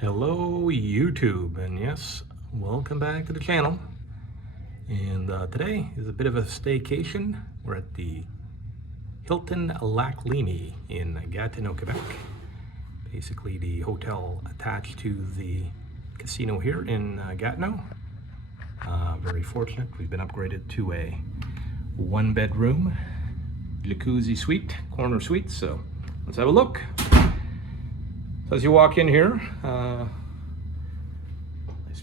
Hello YouTube, and yes, welcome back to the channel. And today is a bit of a staycation. We're at the Hilton Lac Lemay in Gatineau, Quebec. Basically the hotel attached to the casino here in Gatineau. Very fortunate, we've been upgraded to a one-bedroom jacuzzi suite, corner suite, so let's have a look. So as you walk in here, nice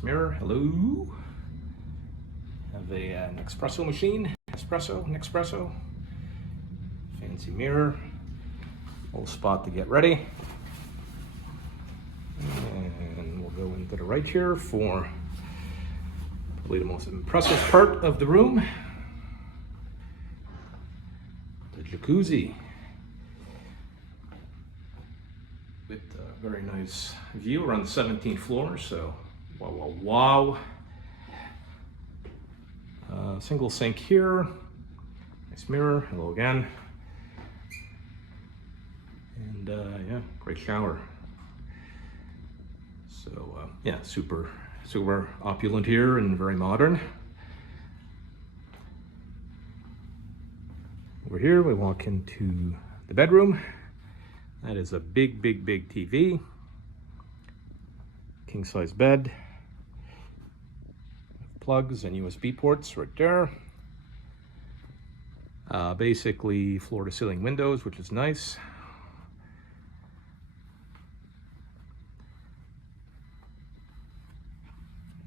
mirror, hello. Have an espresso machine, Nespresso. Fancy mirror, little spot to get ready. And we'll go into the right here for probably the most impressive part of the room, the jacuzzi. With a very nice view. We're on the 17th floor, so wow. Single sink here, nice mirror, hello again. And yeah, great shower. So yeah, super opulent here and very modern. Over here we walk into the bedroom. That is a big TV. King size bed. Plugs and USB ports right there. Basically floor to ceiling windows, which is nice.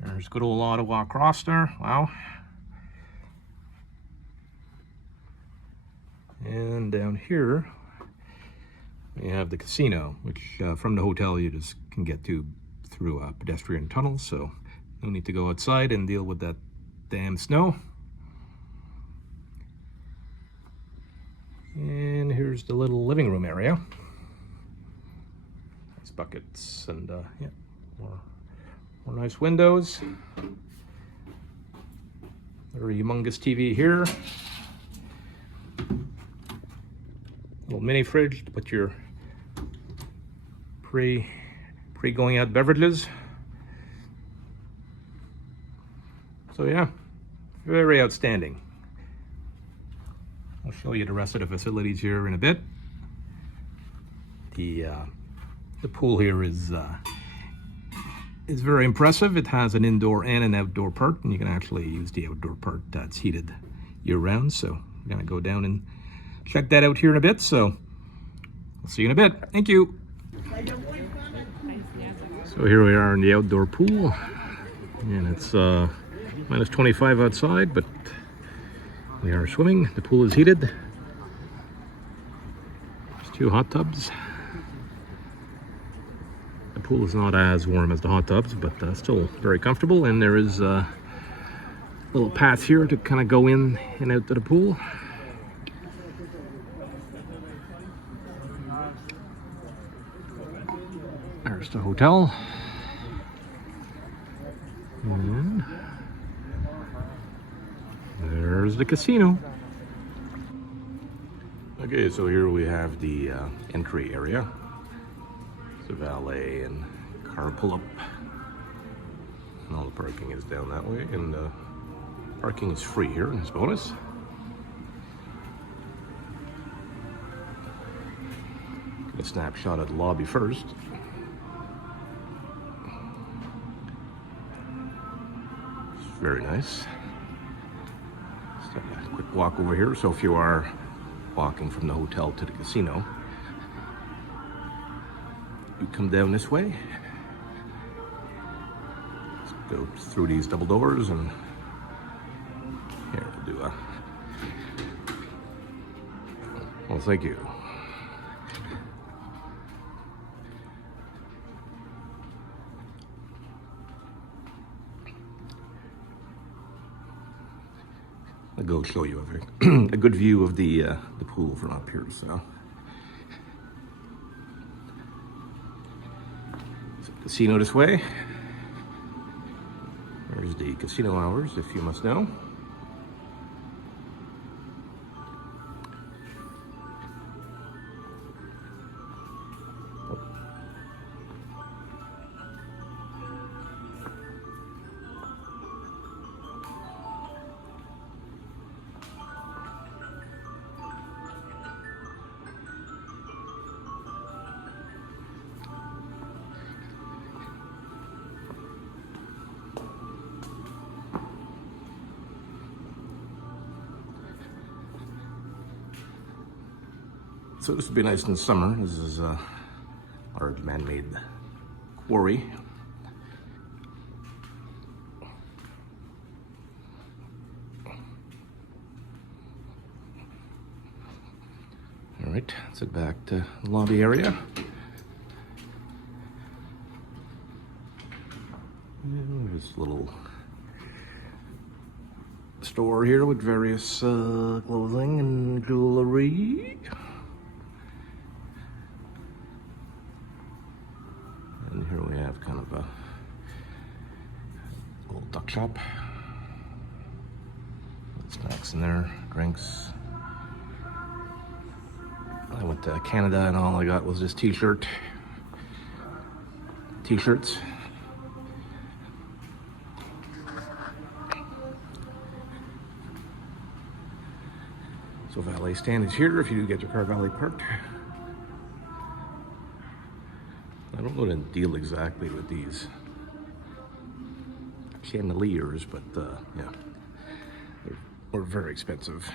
There's good old Ottawa across there. Wow. And down here we have the casino, which from the hotel you just can get to through a pedestrian tunnel, so no need to go outside and deal with that damn snow. And here's the little living room area. Nice buckets and yeah, more nice windows. Very humongous TV here. Little mini fridge to put your pre-going out beverages. So yeah, very outstanding. I'll show you the rest of the facilities here in a bit. The pool here is very impressive. It has an indoor and an outdoor part, and you can actually use the outdoor part that's heated year-round. So we're gonna go down and check that out here in a bit. So I'll see you in a bit. Thank you. So here we are in the outdoor pool, and it's minus 25 outside, but we are swimming. The pool is heated. There's 2 hot tubs. The pool is not as warm as the hot tubs, but still very comfortable. And there is a little path here to kind of go in and out to the pool. There's the hotel. And there's the casino. Okay, so here we have the entry area. It's a valet and car pull-up. And all the parking is down that way. And parking is free here in this bonus. Get a snapshot of the lobby first. Very nice. Just have a quick walk over here. So if you are walking from the hotel to the casino, you come down this way. Let's go through these double doors, and here we'll do a well, thank you. I'll go show you a good view of the pool from up here. So casino this way. There's the casino hours, if you must know. So this would be nice in the summer. This is a large man-made quarry. All right, let's head back to the lobby area. And there's a little store here with various clothing and jewelry. And here we have kind of a little duck shop. Snacks in there, drinks. I went to Canada and all I got was this t-shirts. So valet stand is here if you do get your car valet parked. I don't know the deal exactly with these chandeliers, but yeah, they're very expensive.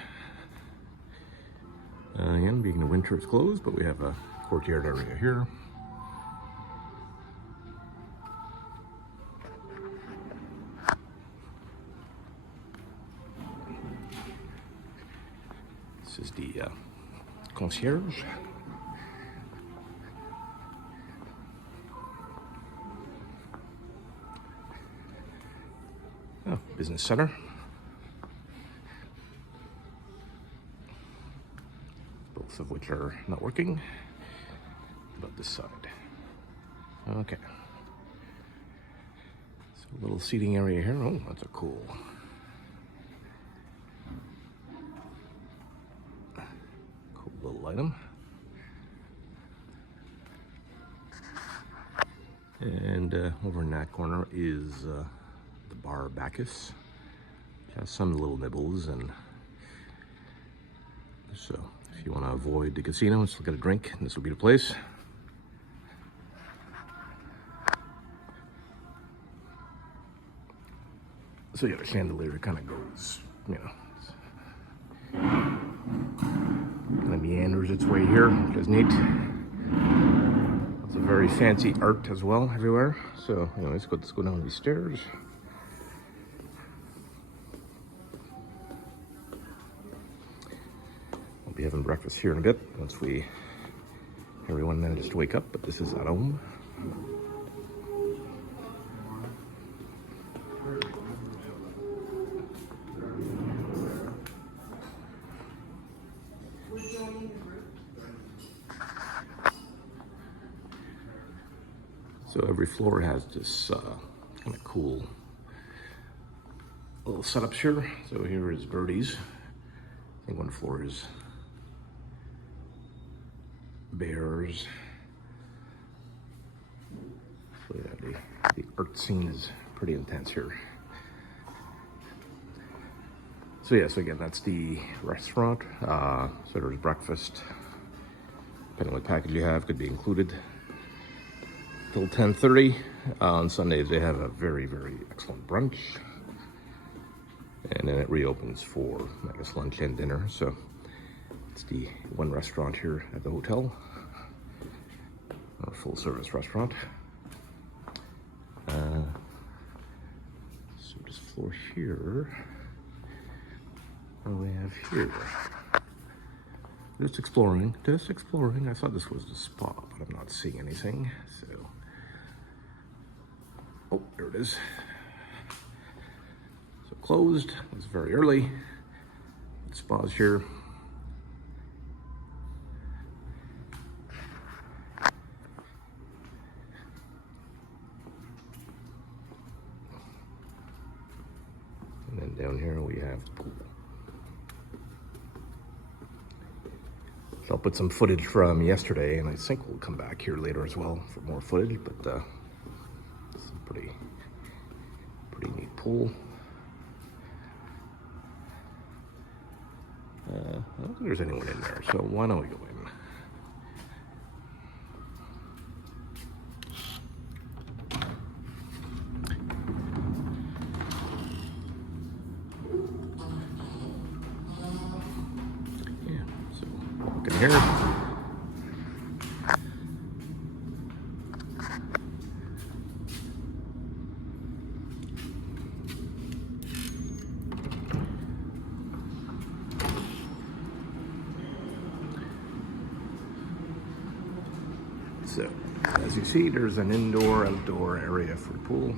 Again, being the winter, it's closed, but we have a courtyard area here. This is the concierge. Oh, business center. Both of which are not working. About this side. Okay. So a little seating area here. Oh, that's a cool little item. And over in that corner is the bar Bacchus. It has some little nibbles, and so if you want to avoid the casino, let's look at a drink, and this will be the place. So yeah, the chandelier kind of goes, you know, kind of meanders its way here, which is neat. It's a very fancy art as well everywhere. So anyways, let's go down these stairs. We'll be having breakfast here in a bit once everyone manages to wake up, but this is at home. So every floor has this kind of cool little setups here. So here is birdies. I think one floor is bears. So yeah, the art scene is pretty intense here. So yeah, so again, that's the restaurant. So there's breakfast, depending on what package you have, could be included. Till 10:30. On Sundays they have a very, very excellent brunch. And then it reopens for, I guess, lunch and dinner. So it's the one restaurant here at the hotel. Our full service restaurant. So this floor here, what do we have here? Just exploring. I thought this was the spa, but I'm not seeing anything. So, oh, there it is. So closed. It's very early. The spa's here. And then down here we have the pool. I'll put some footage from yesterday, and I think we'll come back here later as well for more footage, but it's a pretty neat pool. I don't think there's anyone in there, so why don't we go in? Yeah, so walk in here. So, as you see, there's an indoor-outdoor area for the pool.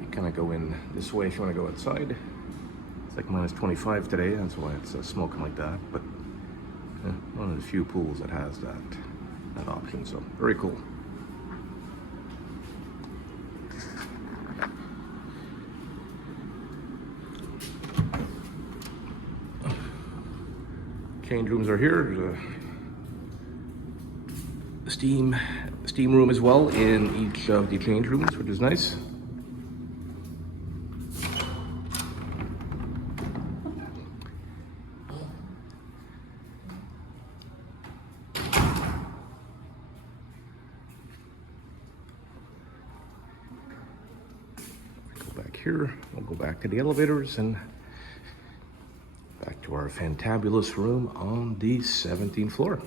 You kind of go in this way if you want to go outside. It's like minus 25 today, that's why it's smoking like that. But one of the few pools that has that option, so very cool. Change rooms are here. There's a steam room as well in each of the change rooms, which is nice. Go back here. We'll go back to the elevators and back to our fantabulous room on the 17th floor.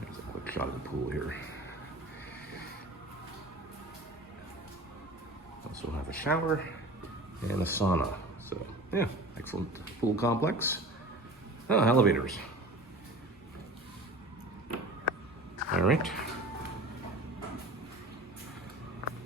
There's a quick shot of the pool here. Also have a shower and a sauna. So yeah, excellent pool complex. Oh, elevators. All right.